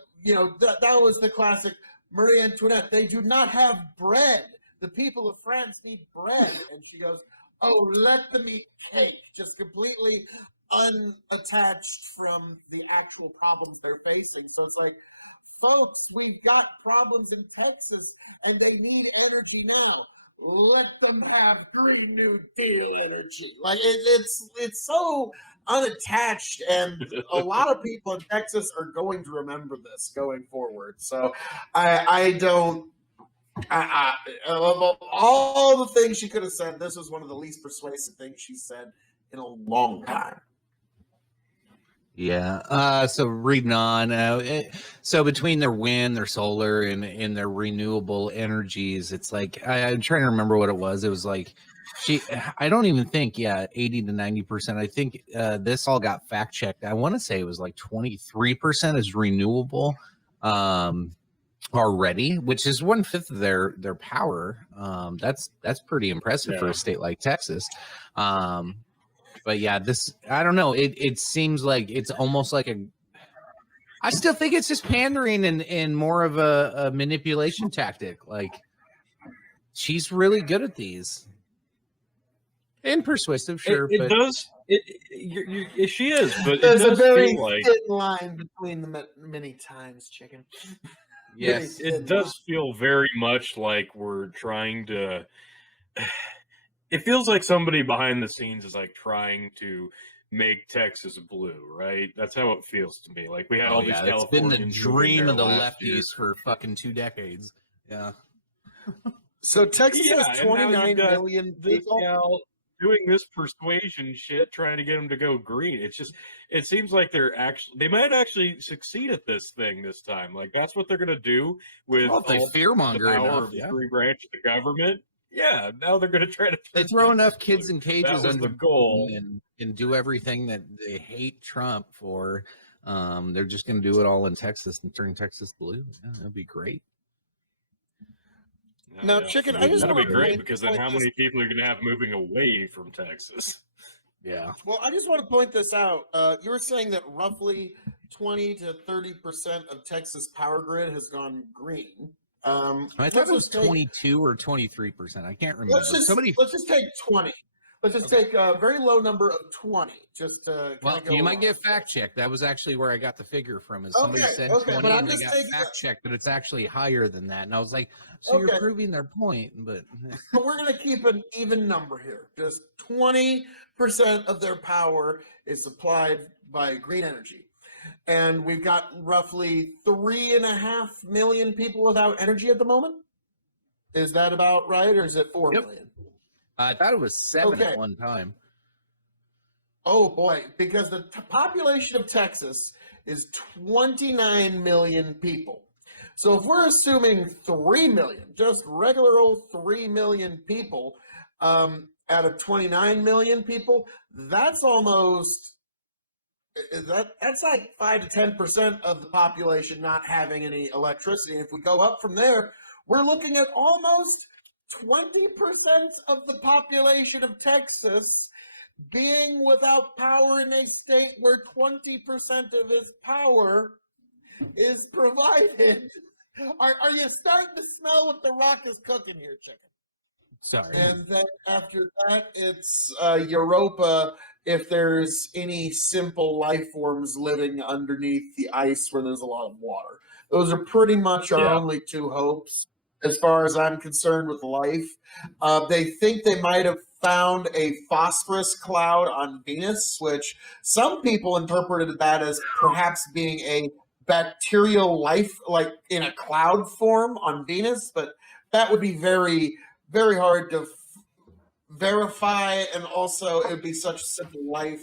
was the classic Marie Antoinette. They do not have bread. The people of France need bread. And she goes, oh, let them eat cake. Just completely unattached from the actual problems they're facing. So it's like, folks, we've got problems in Texas, and they need energy now. Let them have Green New Deal energy. Like, it's so unattached, and a lot of people in Texas are going to remember this going forward. So of all the things she could have said, this was one of the least persuasive things she said in a long time. Yeah. So reading on, so between their wind, their solar, and their renewable energies, it's like I'm trying to remember what it was. It was like I don't even think 80 to 90%. I think this all got fact checked. I want to say it was like 23% is renewable already, which is 1/5 of their power. That's pretty impressive for a state like Texas. But yeah, I don't know. It seems like it's almost like I still think it's just pandering and more of a manipulation tactic. Like, she's really good at these. And persuasive, sure. It does. She is, but there's it does a very feel like thin line between the many times, chicken. Yes. It does feel very much like we're trying to it feels like somebody behind the scenes is like trying to make Texas blue, right? That's how it feels to me. Like we had all these It's been the Californians moving dream there of the last year. lefties for fucking 2 decades. Yeah. So Texas Yeah, has and now you've 29 got million this people. gal doing this persuasion shit, trying to get them to go green. It's just, it seems like they might actually succeed at this thing this time. Like that's what they're gonna do with Well, if they all the fearmonger power enough, of the yeah. free branch of the government. Yeah, now they're gonna try to. They turn throw enough Texas kids blue. in cages That was under the goal. and do everything that they hate Trump for. They're just going to do it all in Texas and turn Texas blue. Yeah, that'd be great. Now, Chicken, I just that'd be wanna great point- because then point how this- many people are going to have moving away from Texas? Yeah. Well, I just want to point this out. You were saying that roughly 20 to 30% of Texas power grid has gone green. I thought it was 22 or 23%. I can't remember. Let's just take 20. Let's just take a very low number of 20. Just Well, go you might along. get fact checked. That was actually where I got the figure from. Is somebody Okay, said okay, 20 but I'm and they just got taking fact checked, but it's actually higher than that. And I was like, so Okay. you're proving their point, but But we're going to keep an even number here. Just 20% of their power is supplied by green energy. And we've got roughly 3.5 million people without energy at the moment. Is that about right? Or is it 4 Yep. million? I thought it was 7 Okay. at one time. Oh boy, because the population of Texas is 29 million people. So if we're assuming 3 million, just regular old 3 million people, out of 29 million people, that's almost that's like 5 to 10% of the population not having any electricity. And if we go up from there, we're looking at almost 20% of the population of Texas being without power in a state where 20% of its power is provided. Are you starting to smell what the Rock is cooking here, Chicken? Sorry. And then after that, it's Europa. If there's any simple life forms living underneath the ice where there's a lot of water, those are pretty much our only two hopes, as far as I'm concerned, with life. They think they might have found a phosphorus cloud on Venus, which some people interpreted that as perhaps being a bacterial life, like in a cloud form on Venus, but that would be very, very hard to verify, and also it would be such a simple life.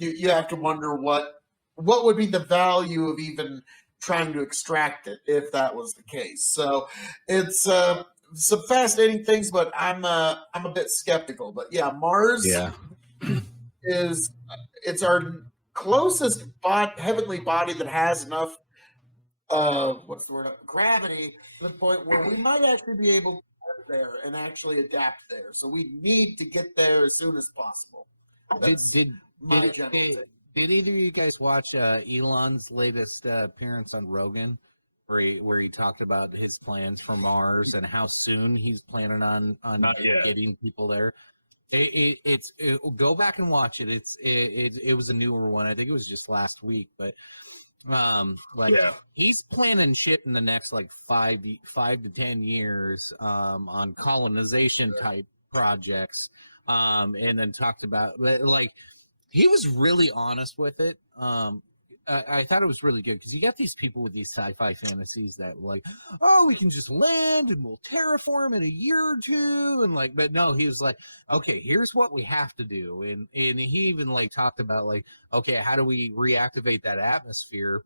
You have to wonder what would be the value of even trying to extract it if that was the case. So it's some fascinating things, but I'm a bit skeptical. But yeah, Mars it's our closest heavenly body that has enough gravity to the point where we might actually be able to live there and actually adapt there. So we need to get there as soon as possible. Did My general take. Did either of you guys watch Elon's latest appearance on Rogan, where he talked about his plans for Mars and how soon he's planning on Not yet. getting people there? Go back and watch it. It was a newer one. I think it was just last week, but he's planning shit in the next like 5 to 10 years on colonization type projects, and then talked about like. He was really honest with it. I thought it was really good because you got these people with these sci-fi fantasies that like, oh, we can just land and we'll terraform in a year or two, and like, but no, he was like, okay, here's what we have to do, and he even like talked about like, okay, how do we reactivate that atmosphere?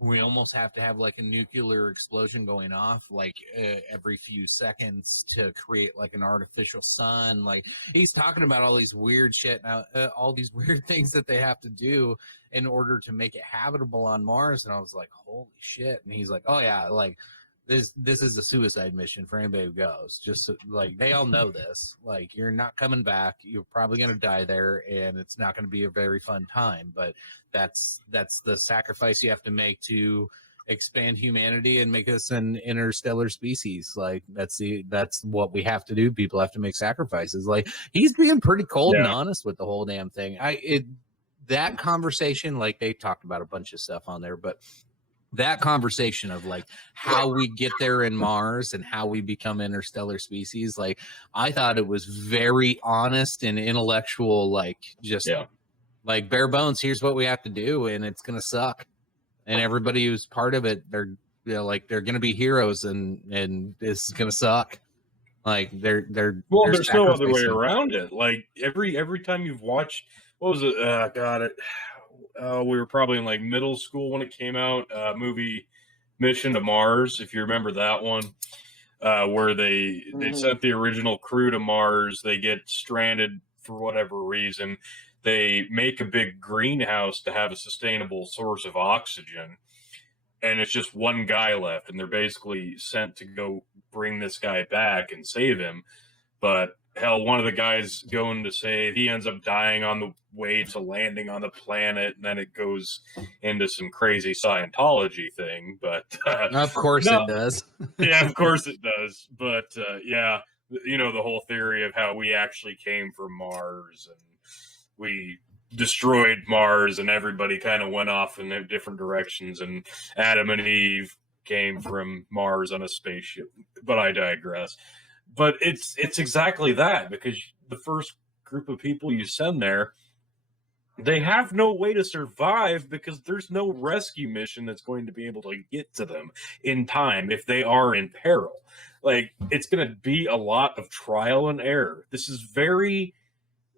We almost have to have like a nuclear explosion going off like every few seconds to create like an artificial sun. Like he's talking about all these weird shit, all these weird things that they have to do in order to make it habitable on Mars. And I was like, holy shit. And he's like, oh yeah, like this is a suicide mission for anybody who goes. Just so, like they all know this. Like you're not coming back. You're probably going to die there, and it's not going to be a very fun time. But that's the sacrifice you have to make to expand humanity and make us an interstellar species. Like that's what we have to do. People have to make sacrifices. Like he's being pretty cold and honest with the whole damn thing. That conversation, like they talked about a bunch of stuff on there, but that conversation of like how we get there in Mars and how we become interstellar species, like I thought it was very honest and intellectual, like just like bare bones, here's what we have to do and it's gonna suck. And everybody who's part of it, they're like they're gonna be heroes and this is gonna suck. Like they're there's no other way around it. Like every time you've watched, what was it? We were probably in like middle school when it came out. Movie Mission to Mars, if you remember that one, where they sent the original crew to Mars. They get stranded for whatever reason. They make a big greenhouse to have a sustainable source of oxygen, and it's just one guy left, and they're basically sent to go bring this guy back and save him. But hell, one of the guys going to save, he ends up dying on the way to landing on the planet, and then it goes into some crazy Scientology thing. But of course it does. Yeah, of course it does. But yeah, you know, the whole theory of how we actually came from Mars and we destroyed Mars and everybody kind of went off in different directions, and Adam and Eve came from Mars on a spaceship. But I digress. But it's exactly that, because the first group of people you send there, they have no way to survive because there's no rescue mission that's going to be able to get to them in time if they are in peril. Like, it's going to be a lot of trial and error. This is very,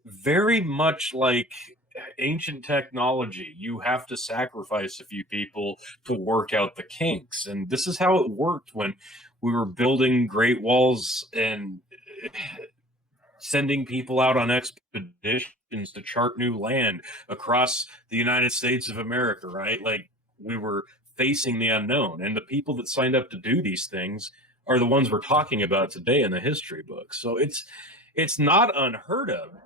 very much like ancient technology. You have to sacrifice a few people to work out the kinks. And this is how it worked when we were building Great Walls and sending people out on expeditions to chart new land across the United States of America, right? Like, we were facing the unknown, and the people that signed up to do these things are the ones we're talking about today in the history books. So it's not unheard of.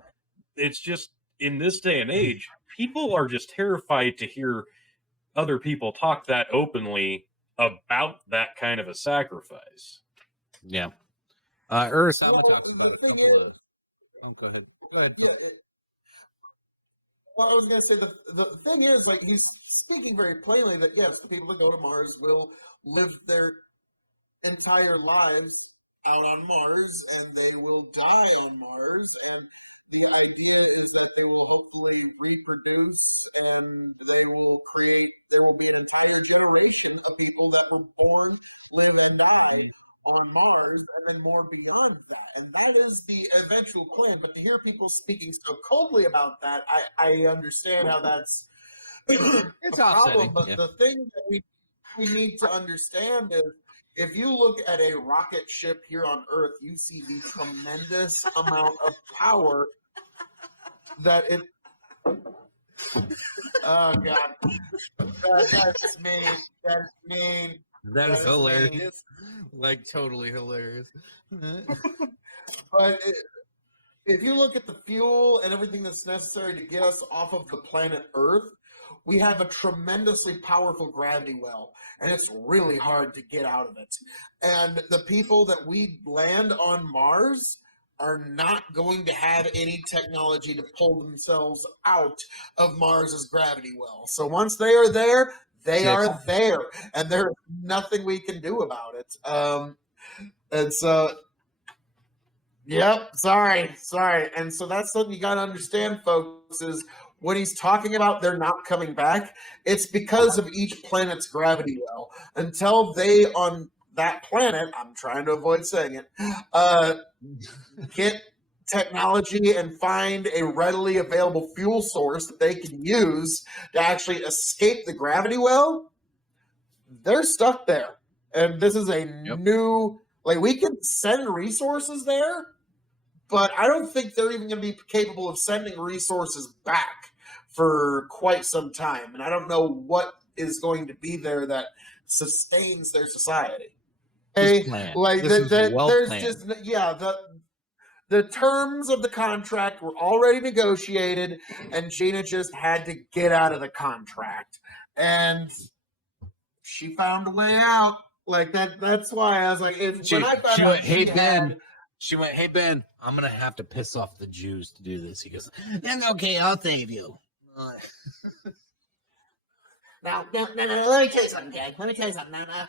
It's just, in this day and age, people are just terrified to hear other people talk that openly about that kind of a sacrifice. Yeah. Earth. Well, the thing is, go ahead. yeah, well, I was going to say the thing is, like, he's speaking very plainly that yes, the people that go to Mars will live their entire lives out on Mars, and they will die on Mars, and the idea is that they will hopefully reproduce, and there will be an entire generation of people that were born, live, and die on Mars, and then more beyond that. And that is the eventual plan. But to hear people speaking so coldly about that, I understand how that's It's a problem. offsetting, But yeah. the thing that we need to understand is, if you look at a rocket ship here on Earth, you see the tremendous amount of power that it. Oh God, that's mean. That's mean. That is That is hilarious. Like, totally hilarious. But if you look at the fuel and everything that's necessary to get us off of the planet Earth, we have a tremendously powerful gravity well, and it's really hard to get out of it. And the people that we land on Mars are not going to have any technology to pull themselves out of Mars's gravity well. So once they are there, they are there, and there's nothing we can do about it. And so, yep, sorry. And so that's something you got to understand, folks, is when he's talking about they're not coming back, it's because of each planet's gravity well. Until they, on that planet, I'm trying to avoid saying it, get technology and find a readily available fuel source that they can use to actually escape the gravity well, they're stuck there. And this is a new, like, we can send resources there, but I don't think they're even going to be capable of sending resources back for quite some time. And I don't know what is going to be there that sustains their society. Like, there's just, the terms of the contract were already negotiated, and Gina just had to get out of the contract. And she found a way out. Like, that's why I was like, She went, hey, Ben, I'm going to have to piss off the Jews to do this. He goes, that's okay, I'll save you. Now, let me tell you something, gang. Let me tell you something. Now,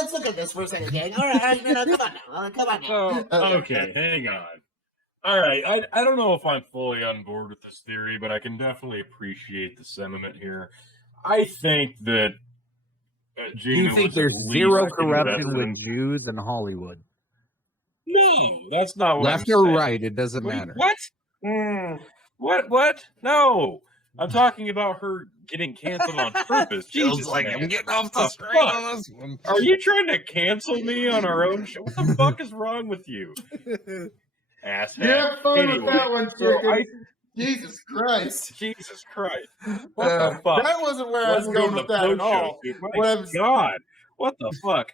let's look at this for a second, gang. All right, come on now. Come on now. So, okay, hang on. All right, I don't know if I'm fully on board with this theory, but I can definitely appreciate the sentiment here. I think that Gina You think was there's at zero least corruption invested in- with Jews in Hollywood? No, that's not what Left I'm or saying. right, it doesn't Wait, matter. what? What? No, I'm talking about her getting canceled on purpose. Jesus, man. getting off the screen on this one. Are you trying to cancel me on our own show? What the fuck is wrong with you? Asshat. Have fun Anyway, with that one, so chicken. Jesus Christ. Jesus Christ. What the fuck? That wasn't where I was going with that at all. My What I'm- God. What the fuck?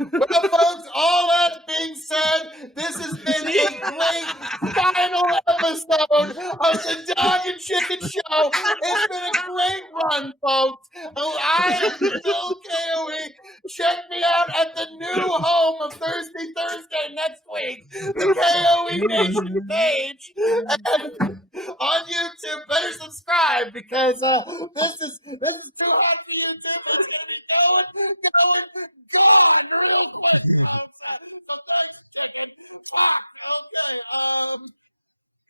Well, folks, all that being said, this has been a great final episode of the Dog and Chicken Show. It's been a great run, folks. I am Phil KOE. Check me out at the new home of Thursday next week, the KOE Nation page. And on YouTube, better subscribe because this is too hot for YouTube. It's gonna be going really quick. So thanks, chicken. Fuck.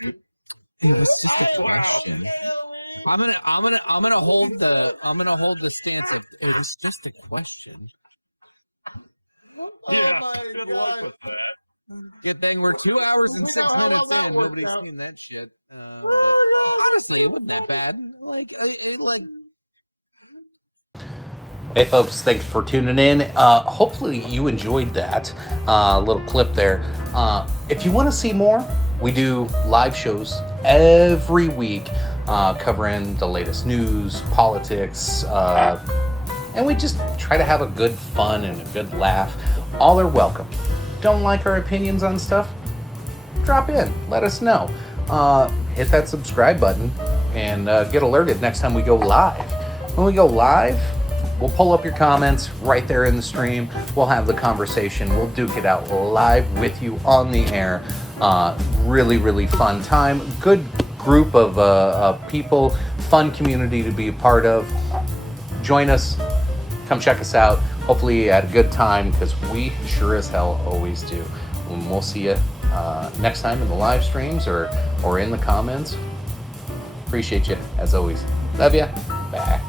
Okay. It's just a question. I'm gonna hold the stance of it's just a question. Oh Yeah, my good God. luck with that. Yeah, Ben, we're 2 hours and 6 how minutes that in, and worked nobody's out. seen that shit. Honestly, it wasn't that bad. Like. Hey folks, thanks for tuning in. Hopefully you enjoyed that little clip there. If you want to see more, we do live shows every week covering the latest news, politics, and we just try to have a good fun and a good laugh. All are welcome. Don't like our opinions on stuff? Drop in, let us know. Hit that subscribe button and get alerted next time we go live. When we go live, we'll pull up your comments right there in the stream. We'll have the conversation. We'll duke it out live with you on the air. Really, really fun time. Good group of people. Fun community to be a part of. Join us. Come check us out. Hopefully you had a good time because we sure as hell always do. And we'll see you next time in the live streams or in the comments. Appreciate you as always. Love ya. Bye.